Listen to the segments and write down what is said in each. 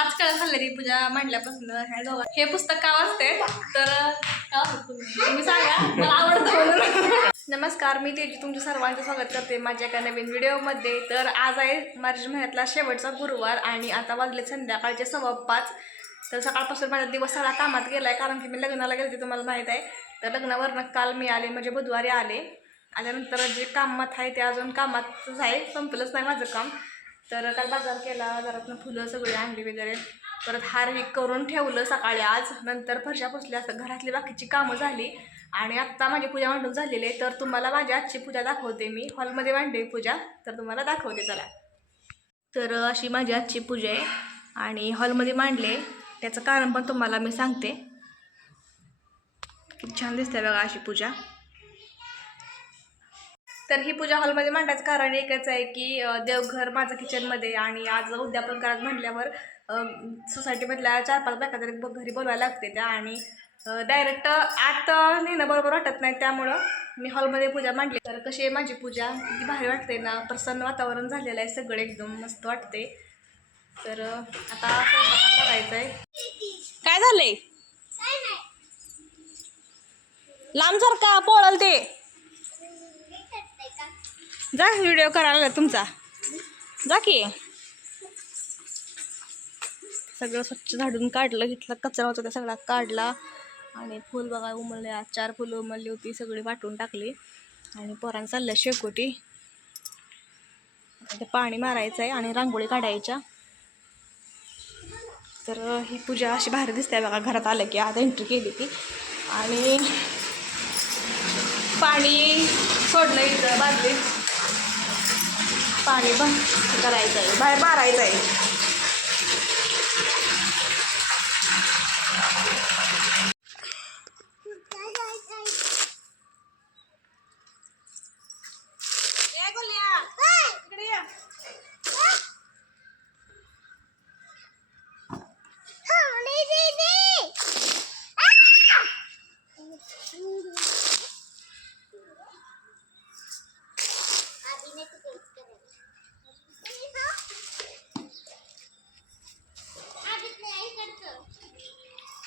पाच काळ झालेली पूजा मांडल्यापासून ह्या दोघा हे पुस्तक का वाचते? तर का तुम्ही? सांगा. मला आवडतं नमस्कार मी तेजी. तुमचं सर्वांचं स्वागत करते माझ्या एका नवीन व्हिडिओमध्ये. तर आज आहे मार्च महिन्यातला शेवटचा गुरुवार आणि आता वाजले संध्याकाळचे सव्वा पाच तर सकाळपासून माझा दिवस सगळा कामात गेला आहे कारण की मी लग्नाला गेले ते तुम्हाला माहीत आहे. तर लग्नावरनं काल मी आले म्हणजे बुधवारी आले. आल्यानंतर जे कामात आहे ते अजून कामातच आहे संपलंच नाही माझं काम. तर काल बाजार केला घरातनं फुलं सगळी आणली वगैरे. परत हार हे करून ठेवलं सकाळी आज. नंतर फरशा पुसल्या असं घरातली बाकीची कामं झाली. आणि आत्ता माझी पूजा मांडून झालेली आहे. तर तुम्हाला माझी आजची पूजा दाखवते मी. हॉलमध्ये मांडली पूजा. तर तुम्हाला दाखवते चला. तर अशी माझी आजची पूजा आहे. आणि हॉलमध्ये मांडले त्याचं कारण पण तुम्हाला मी सांगते. किती छान दिसते बघा अशी पूजा. तर ही पूजा हॉलमध्ये मांडायचं कारण एकच आहे की देवघर माझं किचनमध्ये आणि आज उद्यापन करायचं म्हटल्यावर सोसायटीमधल्या चार पाच बायका तरी घरी बोलवायला लागते त्या आणि डायरेक्ट आत नेणं बरोबर वाटत नाही. त्यामुळं मी हॉलमध्ये पूजा मांडली. तर कशी आहे माझी पूजा? किती भारी वाटते ना. प्रसन्न वातावरण झालेलं आहे सगळं एकदम मस्त वाटते तर आता स्वयंपाकाला आहे काय झालंय? लांब जर का पोळल ते. जा व्हिडिओ करायला तुमचा. जा की. सगळं स्वच्छ झाडून काढलं घेतलं कचरा होता त्या सगळा काढला. आणि फुल बघा उमळले आज चार फुलं उमलली होती सगळी वाटून टाकली. आणि पोरांना चालल्या शेकोटी. ते पाणी मारायचं आहे आणि रांगोळी काढायच्या. तर ही पूजा अशी बाहेर दिसते बघा घरात आलं की आता एंट्री केली ती. आणि पाणी सोडलं इथं बादलीत. पाणी बंद करायचं आहे बाहेर मारायचं आहे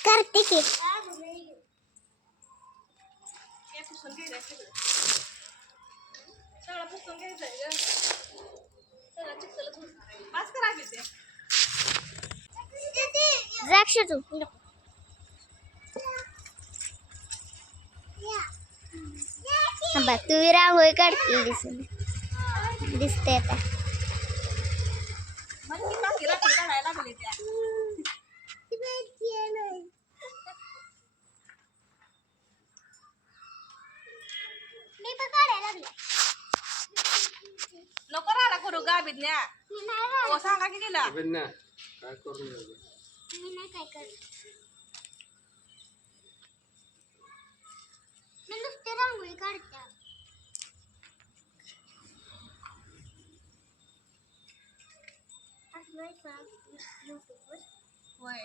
करते ते द्राक्ष तू. बा तू रांगोळी काढते दिसून. दिसते आता मग ती काकी रात्री काढायला लागली त्या मी पण काढायला लागले नको राडा करू गाबीत न्या. मी नाही राहत. हो सांगा की तिला. विन्या काय राहिली? मी नाही काय करत मी नुसते रांगोळी काढते. होय.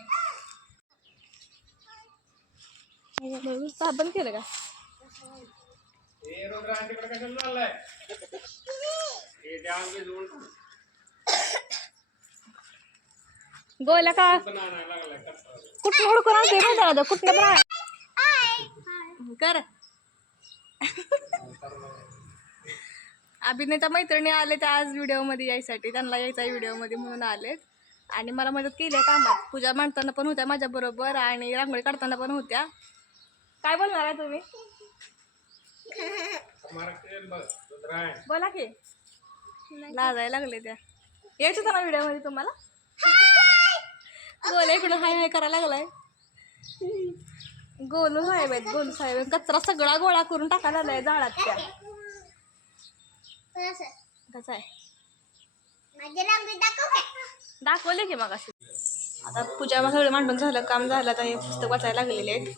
साबण केलं का? कशाला चाललाय? गोल्या का? पण आणायला लागलाय? कचरा. कुठं हुडकून आणते माहिती आहे का कुठलं पण आण. कर. अभिनेता मैत्रिणी आले त्या आज व्हिडिओमध्ये यायसाठी. त्यांना यायचा व्हिडिओमध्ये म्हणून आलेत. आणि मला मदत केली आहे कामात. पूजा मांडताना पण होत्या माझ्याबरोबर आणि रांगोळी काढताना पण होत्या. काय बोलणार आहे तुम्ही मारा तेल बघ, रुद्रा. बोला की. लाजायला लागले त्या. यायचं होतं ना व्हिडिओमध्ये तुम्हाला? गोल्या इकडून हाय हाय करायला लागलाय. गोलू साहेब आहेत गोलू साहेब. कचरा सगळा गोळा करून टाकायला लागलाय झाडात त्या. कसा आहे? दाखवले की मग अशी आता पूजा मग सगळं मांडून झालं काम झालं आता हे पुस्तक वाचायला लागलेले आहेत.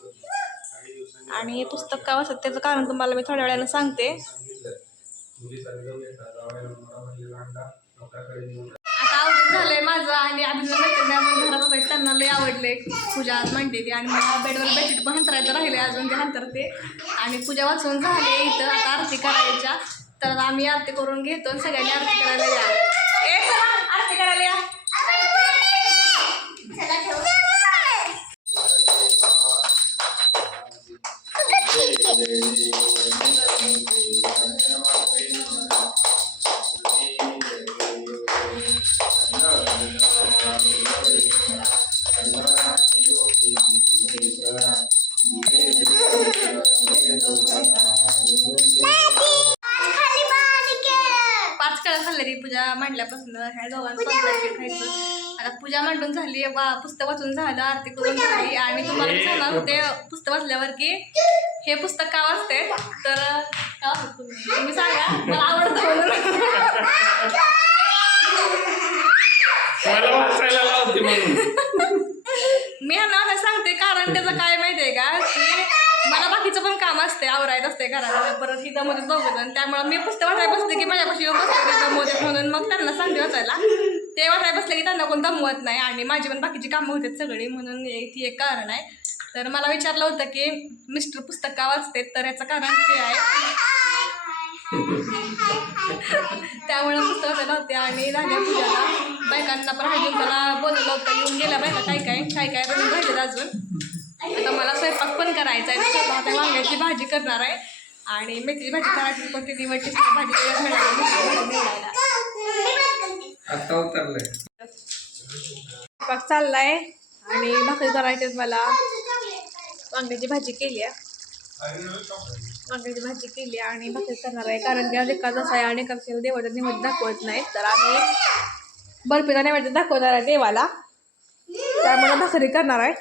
आणि हे पुस्तक का वाचत त्याचं कारण तुम्हाला मी थोड्या वेळानं सांगते. आता आवडून झालंय माझं आणि अभिनय घरात असायचं त्यांना लय आवडले पूजा आज मांडली ती आणि मला बेडवर बेडशीट पण हंतरायचं राहिले अजून ते हंतरते. आणि पूजा वाचून झाले इथं आता आरती करायच्या. तर आम्ही आरती करून घेतो आणि सगळ्यांनी आरती करायला या. आरती करायला या. पाच काळ खाल्ले रे पूजा म्हटल्यापासून ह्या दोघांना खायचं. आता पूजा मांडून झाली बा पुस्तक वाचून झालं आरती करून झाली. आणि तुम्हाला सांगणार होते पुस्तक वाचल्यावर की हे पुस्तक का वाचते तर का तुम्ही सांगा. मला आवडतं म्हणून. मी ह्यांना सांगते कारण त्याचं काय माहितीये का की मला बाकीचं पण काम असते आवरायचं असते घराला परत ही दमवत बघत त्यामुळे मी पुस्तक वाचायला बसते की माझ्यापाशी येऊन बसते दमवते म्हणून. मग त्यांना सांगते वाचायला. ते वाचायला बसले की त्यांना कोण दमवत नाही. आणि माझी पण बाकीची कामं होतात सगळी म्हणून ती एक कारण आहे. तर मला विचारलं होतं की मिस्टर पुस्तक का वाचते तर याचं कारण ते आहे. त्यामुळे पुस्तक वाचायला होते. आणि झाल्या पूजाला बायकांना पण हळदी मला बोलवलं होतं. येऊन गेल्या बायका काय काय काय काय बनवून राहिलेत अजून? आता मला स्वयंपाक पण करायचा आहे. स्वयंपाक वांग्याची भाजी करणार आहे. आणि मेथीची भाजी करायची पण ती निवडचीच नाही भाजी आता उतरलंय. चाललाय आणि भाकरी करायची मला. वांग्याची भाजी केली आहे. वांग्याची भाजी केली आणि भाकरी करणार आहे. कारण की आज एकादश आहे आणि कक्षेला देवाचा निवड दाखवत नाही तर आम्ही बर्फीचा नैवेद्य दाखवणार आहे देवाला. त्यामुळे भाकरी करणार आहे.